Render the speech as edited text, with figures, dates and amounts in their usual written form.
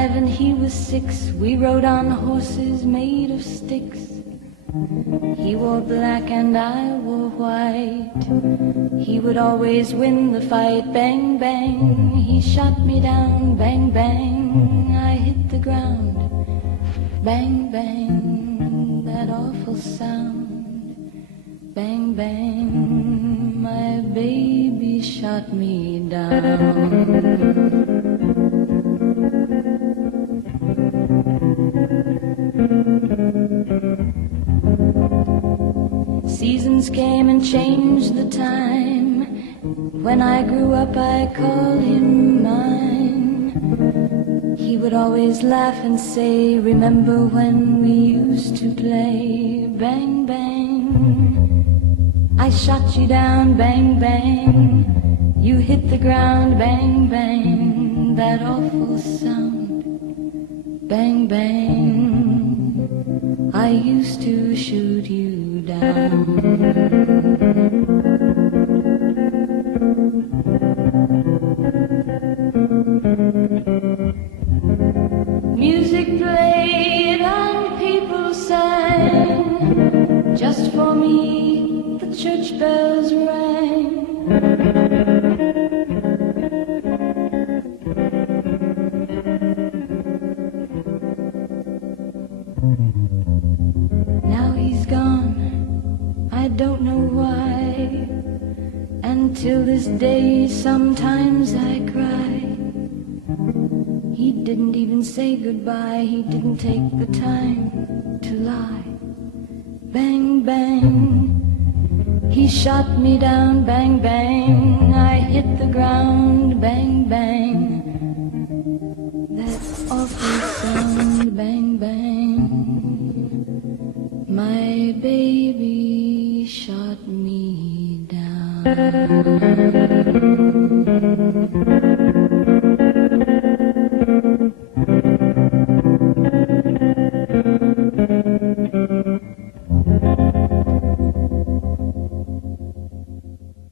5 and he was 6. We rode on horses made of sticks. He wore black and I wore white. He would always win the fight. Bang, bang, he shot me down. Bang, bang, I hit the ground. Bang, bang, that awful sound. Bang, bang, my baby shot me down. Seasons came and changed the time. When I grew up I called him mine. He would always laugh and say, remember when we used to play? Bang, bang, I shot you down. Bang, bang, you hit the ground. Bang, bang, that awful sound. Bang, bang, I used to shoot you down. Music played and people sang. Just for me the church bells rang. Now he's gone, I don't know why. And till this day sometimes I cry. He didn't even say goodbye. He didn't take the time to lie. Bang, bang, he shot me down. Bang, bang, I hit the ground. Bang, bang, that awful sound. Bang, bang, my baby shot me down.